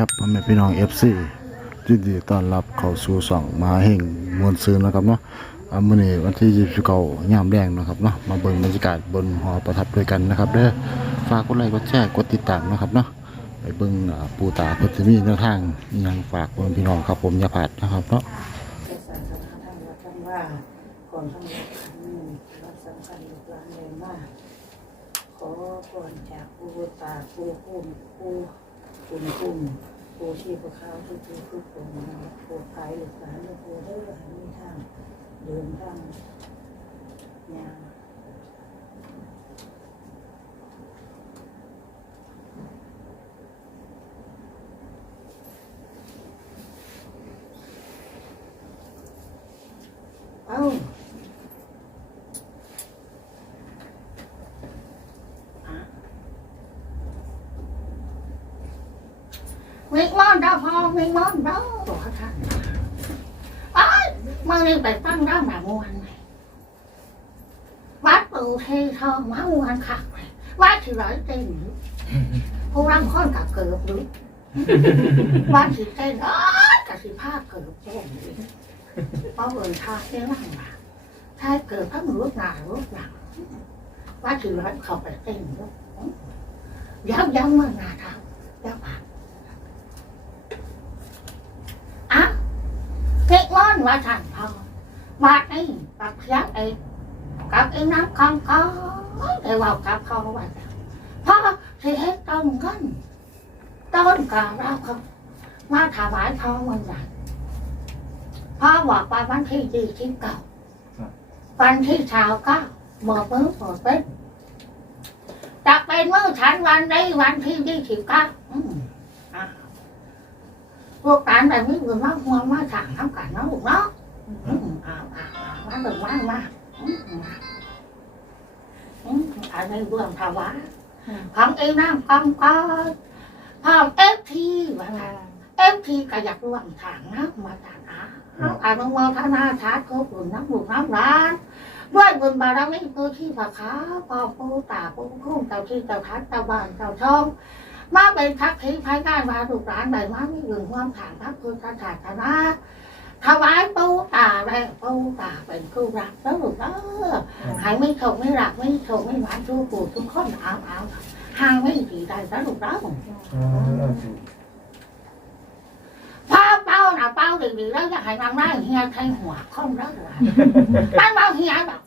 ครับพ่อแม่พี่น้องเอฟซียินดีต้อนรับเข้าสู่สองมาเฮงมวลซืนนะครับเนาะอามื้อนี้วันที่29ยามแดงนะครับเนาะมาเบิ่งบรรยากาศบนหอประทับด้วยกันนะครับเด้อฝากกดไลค์กดแชร์กดติดตามนะครับเนาะไปเบิ่งปูตาเพิ่นสิมีแนวทางยังฝากพ่อแม่พี่น้องครับผมอย่าพลาดนะครับเนาะก่อนทั้งหมดอืมวัดสำคัญลูกหลานเลยมากขอก่อนจากผู้ตาผู้คุ้มผู้ คุณกุ้งโพชีพเขาทุกทุกทุกคนนะผู้ขายลูกหลานและผู้ได้หันมีทางเดินทางยาง มีมอนเราพอมีมอนเราบอกท่านไอ้มื่อนี้ไปตั้งร่างแบบมวนไหมวัดปู่เททองมามวนคักไหมวัดที่ร้อยเต้นหรือผู้ร่างค้อนกับเกิบหรือวัดที่เต้นอ้ายกับสิผ้าเกิบโป่งหรือเพราะเบิร์ทาเต้นร่งมาถ้าเกิดทั้งรูปหนารูปหลังวัดที่ร้อยเขาไปเต้นหรือย้ำย้ำเมื่อนาทำย้ำผ่าน อะเด็ กม่อนว่าฉันพอว่าไอ้ปักยักษ์ไอ้กับไอ้น้ำคองคอไอ้ว่ากับเขาว่าพ่อที่ให้ตรงกันต้นกาเราเขามาถวายทองวันไหนพ่อบอกว่าวันที่ยี่สิบเก้าวันที่เช้าก็หมดมือหมดเป็นจะเป็นมื้อฉันวันนี้วันที่ยี่สิบเก้าอืมอะพ วกตานแบบนี้ người mắc ngon má thẳng lắm cả nó cũng đó Ừ, à à à má đừng má má Ừ, ừ. Ừ, ở đây vườn thảo quá không yêu nam không có không ép thi và là ép thi cả giặc vườn thẳng nó mà thẳng á nó à nó mơ thả na thả cô buồn nó buồn nó ra ด้วยบุญบารมีผู้ที่พระค้าพ่อผู้ตาผู้คุ้มเจ้าที่เจ้าทัดเจ้าบ้านเจ้าช่อง มาเป็นทักษิภายใต้มาถูกร้านใบมาไม่ยืนความฐานพระพุทธศาสนาถวายปูตาแรงปูตาเป็นคู่รักแล้วลูกเออหายไม่ถกไม่รักไม่ถกไม่หวานชูปู่ทุกคนเอาเอาห่างไม่ดีได้แล้วลูกเอ้พอเป้าน่ะเป้าดีๆแล้วอยากให้นำได้เฮียใครหัวคอมแล้วหัวมันเป้าเฮียแบบ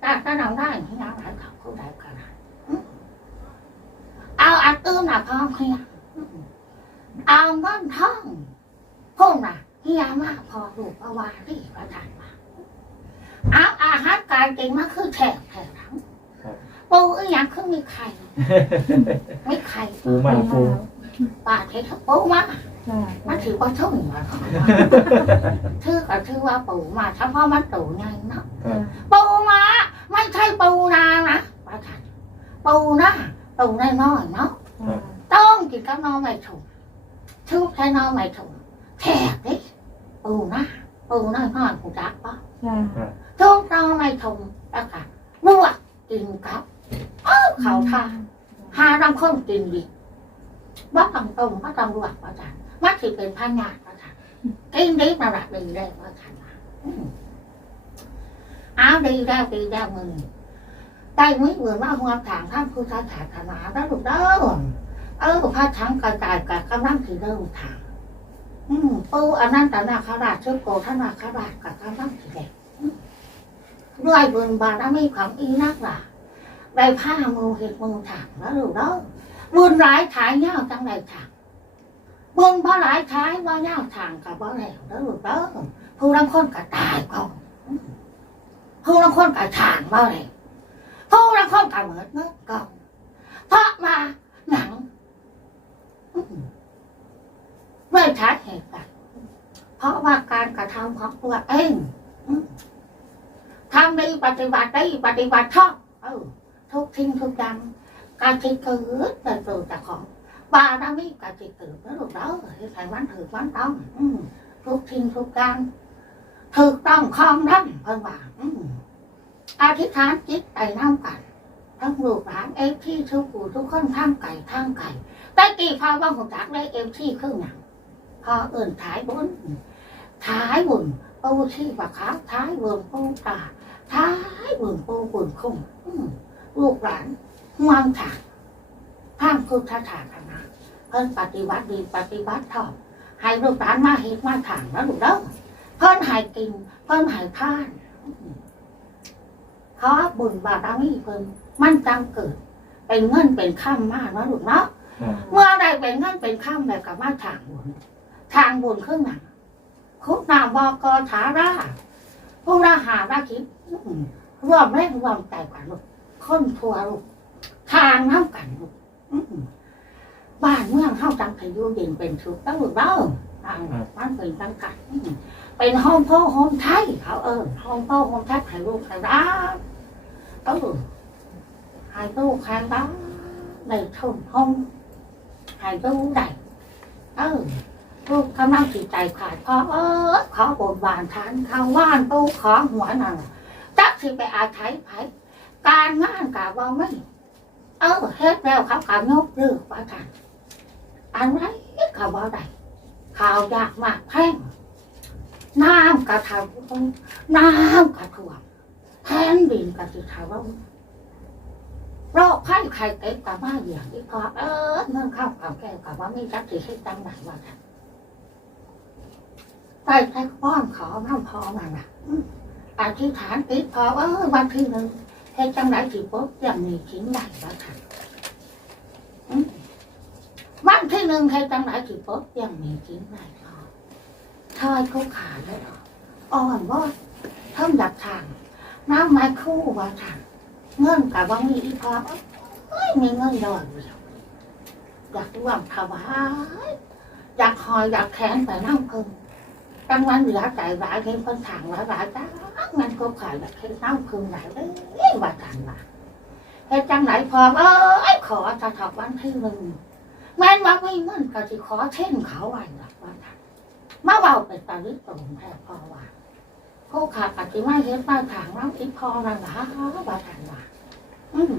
แต่ถ้านำได้เฮียหลายเขาเขาได้ขนาด เอาอันอื่นน่ะพ่อเฮียเอาเงินทองพุ่งน่ะเฮียมากพอลูกเอาวาที่ประทานมาเอาอาหารการกินมาคือแถบแถบทั้งปูอีหยังคือมีไข่ไม่ไข่ปูมาปูปลาเทศปูมามันถือว่าช่องมาเขาว่าชื่อก็ชื่อว่าปูมาเฉพาะมันตูไงเนาะปูมา ไม่ใช่ปูนานะประทานปูนะ ปูน้อยๆเนาะต้องกินกับน้องไม่ถูกทุกใช้น้องไม่ถูกแขกดิปูนะปูน้อยน้อยกูจักปะทุกน้องไม่ถูกแล้วกันลวกกินกับเออเขาทาหาน้ำข้นกินดิว่าต้องต้มว่าต้องลวกว่าจันมันถือเป็นพันงานว่าจันกินดิมาละดีได้ว่าจันอืมเอาดีแล้วดีแล้วมึง ได้ไม่เหมือนว่าหัวถางท่านผู้ชายขาดขนาแล้วลูกเด้อเออพระทั้งกระจายกับกำลังถือเริ่มทางอืมปูอันนั้นต่นาคาราชเชื่อโกท่านาคาราชกับกำลังถือเด็กด้วยบุญบารมีของอีนักล่ะได้ผ้ามือเห็ดมือถางแล้วลูกเด้อบุญหลายขายเงาจังไรถางบุญพอหลายขายว่าเงาถางกับว่าแล้วแล้วลูกเด้อผู้ลังคนก็ตายก่อนผู้ลังคนก็ถางว่าแล้ว คนก็เหมือนเงินก่อนเพราะมาหนังไม่ชัดเหตุการณ์เพราะว่าการกระทำของตัวเองทำดีปฏิบัติดีปฏิบัติชอบออทุกทิ้งทุกอย่างการที่เกิดแต่ตัวจากของบารามีการที่เกิดแล้วลูกเด้อที่ใส่วันถือวันต้องทุกทิ้งทุกอย่างถูกต้องคลองดั้งเพิ่นว่าอืมอธิษฐานจิตไปน้ำกัน ทั้งลูกหลานเอฟที่ทุกผู้ทุกคนทั้งไก่ทั้งไก่แต่ตีพอว่าหัวจักได้เอฟที่ครึ่งหนังพอเอิ่นถ่ายบนถ่ายบุญปูที่ปะขาวถ่ายบิ่งปูตาถ่ายบิ่งปูบุญคุ้มลูกหลานห่วงถางทางพุทธศาสนาเพิ่นปฏิบัติดีปฏิบัติชอบให้ลูกหลานมาเฮ็ดมาถางแล้วลูกเด้อเพิ่นให้กิน เพิ่นให้ทานขอบุญบารมีเพิ่นมันจังเกิด เป็นเงินเป็นข้ามมากนะลูกเนาะครับเมื่อใดเป็นเงินเป็นข้ามใดกับมาทางบุญทางบุญขึ้นหนังคุกนามบอกอถาราผู้ราหาราคิดอืมร่วมแรงร่วมใจกันลูกคนทัวลูกทางน้ำกันลูกอืมบ้านเมืองเข้าจังขยูเย็นเป็นสุขตั้งลูกเด้อทางมันเป็นจังกันอืมเป็นห้องพ่อห้องไทยเขาเออห้องพ่อห้องไทยให้ลูกให้ร้านเออให้ลูกให้ร้านในทุ่งห้องหายรู้ได้เออลูกกำลังจิตใจขาดพอเออขอบนบานทานข้าวว่านตู้ขอหัวนั่นจักสิไปอาศัยไผการงานกะว่าไม่เออเฮ็ดแล้วเขากะยกเลิกว่ากันอันไรเขาว่าได้ข่าวยากมากแพงน้ำกะท่าน้ำกะท่วมแผ่นดินกะสิเท่าเรา โรคไข้ไข้เก็บกับว่าอย่างนี้พอเออเงินเข้ากับแก้กับว่าไม่รักสิให้ตั้งไหนว่าค่ะใต้ใต้ป้อนขอน้ำพอมาน่ะอธิษฐานติดพอเออวันที่หนึ่งให้จังไหนสิปุ๊บยังมีชิ้นใหญ่ว่าค่ะวันที่หนึ่งให้จังไหนสิปุ๊บยังมีชิ้นใหญ่พอทอยเขาขาดเลยเหรออ่อนว่าเท่าดับทางน้ำไม้คู่ว่าทาง เงินกับว่ามีอีพอเอ้ยมีเงินดอยเดียวอยากร่วมถวายอยากหอยอยากแขนไปนั่งเพิ่งกลางวันเหลือใจร้ายเห็นคนถางร้ายร้ายจ้างั้นก็ขายอยากเห็นนั่งเพิ่งไหนเลยว่าจังว่าเฮ็ดจังไหนพอเอ้ยขอจะถอดวันที่หนึ่งแม่นว่าไม่เงินก็สิขอเช่นเขาไว้แบบว่าจังมาเบาเป็นตาลิตรงแท้พอว่า ผู้ขาปฏิมาเฮ็ดมาถางน้ำอีพอนั่นล่ะว่าทันว่าอืม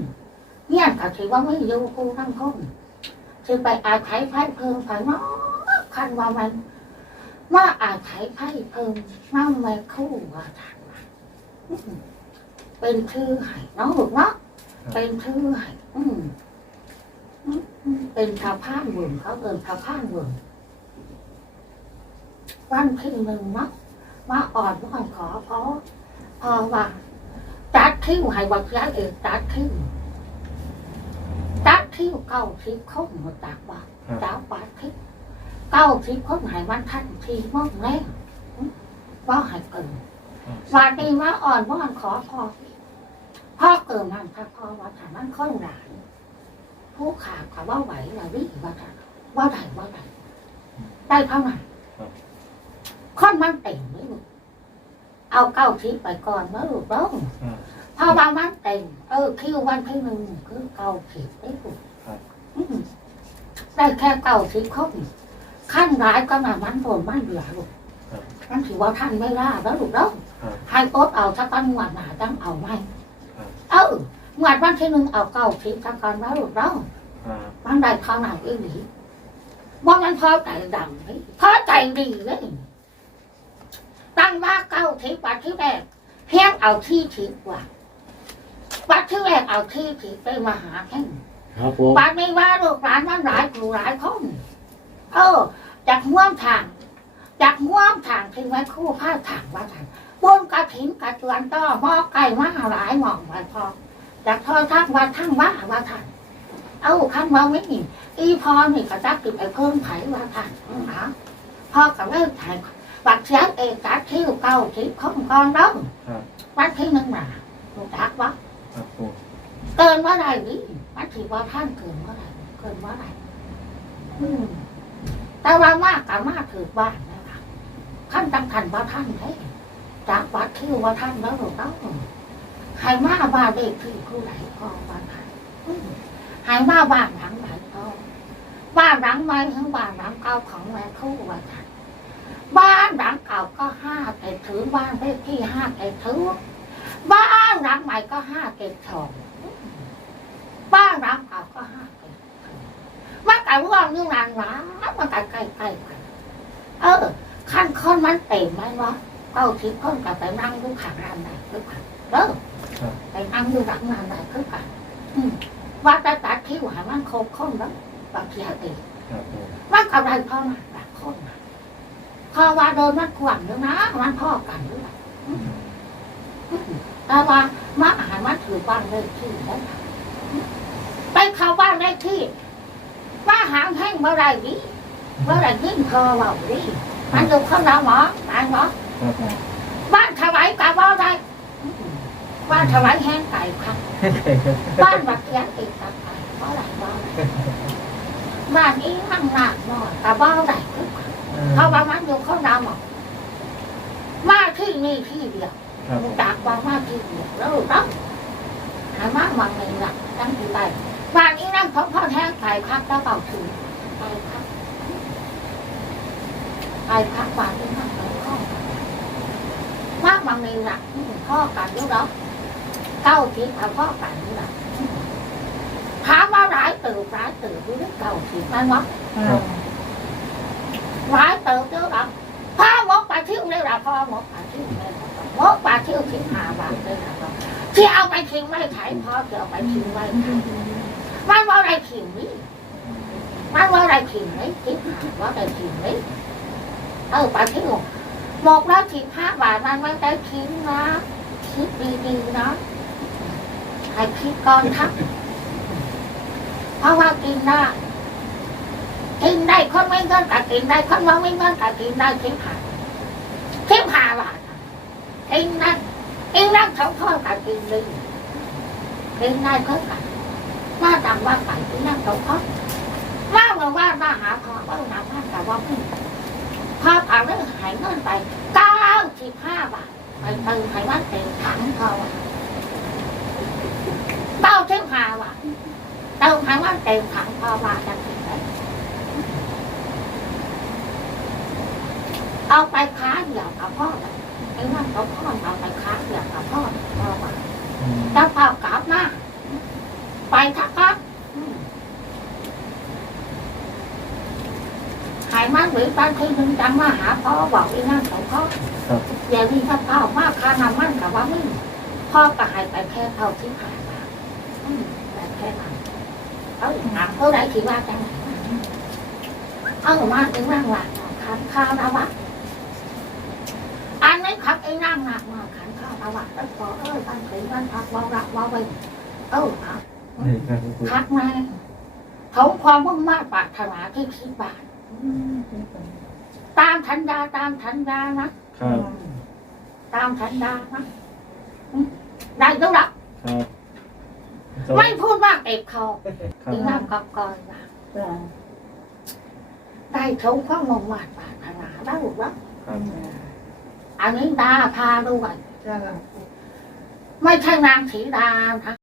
เนี่ยก็ถือว่าไม่อยู่กูทั้งคนคือไปอาศัยไพ่เพิ่มไผ่เนาะคันว่ามันว่าอาศัยไพ่เพิ่มน้ำไม่คู่ว่าทันว่าอืมเป็นชื่อให้เนาะลูกเนาะเป็นชื่อให้อืมอืมอืมเป็นชาวพานบุญเขาเอินชาวพานบุญวันที่หนึ่งเนาะ มาอ่อนว่าขอเพราะพอว่าจัดคิ้วให้วัดย้ายเองจัดคิ้วจัดคิ้วเก้าสิบคนมาจากว่าจ้าบาทคิ้วเก้าสิบคนให้มันทันทีมากแล้วว่าให้เกินวันนี้ว่าอ่อนว่าขอพอพ่อเกินนั่นถ้าพ่อว่าถามนั่นค่อหลายผู้ขาดกับว่าไหวเราวิ่งว่าได้ว่าได้ว่าได้ได้เท่าไหร่ คนมันเต็มเลยลูกเอาเก้าทิพไปก่อนเมื่อลูกต้องพอบางมันเต็มเออคิววันที่หนึ่งคือเก้าทิพได้ลูกอืมได้แค่เก้าทิพคนขั้นร้ายก็มามันโดนมันเหลือลูกนั่นถือว่าท่านไม่ล่าแล้วลูกต้องให้โอ๊ตเอาสักวันหวดหนาจังเอาไหมเออหวดวันที่หนึ่งเอาเก้าทิพสักก่อนแล้วลูกต้องมันได้เท่าไหร่อีหลีว่ามันพอใจดำไหมพอใจดีเลย ตั้งว่าเก้าทิพวัดที่แรกเพียงเอาที่ทิพว่าวัดที่แรกเอาที่ทิพไปมาหาแค่งครับผมวัดไม่ว่าลูกหลานมันหลายครูหลายคนเออจากห่วงทางจากห่วงทางที่ไว้คู่ผ้าทางว่าทางบนกระถิ่นกระจวนต้อหม้อไก่มาหลายหม่องไว้พอจากทอทั้งวันทั้งว่าว่าทางเอาขั้นว่าไม่มีอีพอนี่ก็จักติดไปเพิ่มไผ่ว่าทางอืมเอาพ่อกับเลิกถ่าย บัตรเสียงเอกจัดที่เก้าที่ของก่อนแล้ววันที่หนึ่งน่ะถูกจักวะเกินว่าไรดิมันถือว่าท่านเกินว่าไรเกินว่าไรอืมแต่ว่ามากกับมากถือบ้านนะคะท่านจังทันว่าท่านได้จากวัดที่ว่าท่านแล้วหรือเปล่าให้มาบ้านเลขที่ผู้ไหนก็บ้านท่านอืมให้มาบ้านหลังไหนก็บ้านหลังใหม่ถึงบ้านหลังเก่าของแม่คู่ว่าท่าน บ้านหลังเก่าก็ห้าเกตถือบ้านเลขที่ห้าเกตถือบ้านหลังใหม่ก็ห้าเกตสองบ้านหลังเก่าก็ห้าเกตถือมันกัร่วงอยู่นานหวามันกัใกล้ใกล้ๆกันเออขั้นคนมันเต็มไหมวะเอาทิพคนกับไปนั่งดูขางรานไหนคือกันเออไปนั่งดูหลังรานไหนคือกันอืมว่าแต่ตัดที่หวามันโคบคนแล้วบางทีอาตีครับผมมันกับอะไรพ่อมาหลักคนมา พอว่าเดินมันกว่างแล้วนะมันพ่อกันหรือเปล่าแต่ว่ามาอาหารมันถือบ้านเลขที่แล้วไปเข้าบ้านเลขที่ว่าหางแห้งเมื่อไรดิเมื่อไรยิ่งคอเบาดิมันดูข้างหน้าหมอตายหมอบ้านถวายกับว่าได้บ้านถวายแห้งไก่ครับบ้านบักเขียนติดกับไก่เพราะอะไรเพราะอะไรบ้านนี้นั่งหนักหน่อยกับว่าได้ เพราะว่ามันอยู่ข้างดำอะมาที่นี่ที่เดียวครับผมจากว่ามาที่เดียวแล้วต้องหามาวังหนึ่งหลักตั้งที่ไปบ้านนี้นั่งพ่อพ่อแท้งไก่พักแล้วเป่าถือไก่พักไก่พักบ้านนี้นั่งไปข้องมากวังหนึ่งหลักพ่อกันอยู่แล้วเก้าทิศเอาพ่อกันนี่แหละถามว่าร้ายตื่นร้ายตื่นหรือเก้าทิศนั่นวะ ฟ้ายเติบเยอะหรอพ่อหมกปลาทิ้งเลยหรอพ่อหมกปลาทิ้งเลยหมกปลาทิ้งทิ้งหาบาทเลยหรอที่เอาไปทิ้งไม่ขายพ่อจะเอาไปทิ้งไว้ขายมันว่าอะไรทิ้งนี่มันว่าอะไรทิ้งนี่ทิ้งหาว่าอะไรทิ้งนี่เออปลาทิ้งหมกแล้วทิ้งห้าบาทมันไม่ได้ทิ้งนะคิดดีๆนะให้คิดก่อนครับเพราะว่ากินได้ กินได้คนไม่เงินก็กินได้คนไม่เงินก็กินได้ทิพหาทิพหาบาทกินได้กินได้เขาทอดก็กินดีกินได้เพิ่มกันว่าดังว่าไก่กินได้เขาทอดว่าเมื่อว่ามาหาพอว่าหนาบ้าแต่ว่าไม่งพอผ่านเรื่องหายเงินไปเก้าสิบห้าบาทไปเติมให้มันเต็มถังพอว่ะเก้าสิบห้าบาทเติมให้มันเต็มถังพอว่าจะกินได้ เอาไปค้าเดี่ยวกับพ่อเลยไอ้นั่นเขาพ่อเอาไปค้าเดี่ยวกับพ่อพ่อมาแล้วพ่อกลับมาไปทักครับอืมหายมากหรือตอนที่หนึ่งจังมาหาพ่อบอกไอ้นั่นของพ่ออย่าวิ่งข้าเป้ามากค่าน้ำมันกับว่าไม่พ่อก็หายไปแค่เท่าที่ผ่านมาอืมแต่แค่นั้นเอาอีกถามเขาได้คิดว่าจังไหนเอามาถึงร่างหลังขันข้าวนะวะ อันนี้ขับไอ้นั่งหนักมาขันข้าวตะวันแล้วขอเอ้ยตั้งถึงวันพักวาระวาไปเออครับพักมาเขาความมุ่งมั่นปารถนาที่คิดบาทตามทันยาตามทันยานะครับตามทันยานะได้แล้วล่ะครับไม่พูดมากเอกเขาครับอีนั่งกอบกอยนะได้ชมความมุ่งมั่นปารถนาได้หรือเปล่า อันนี้ตาพาด้วยไม่ใช่นางสีดานะ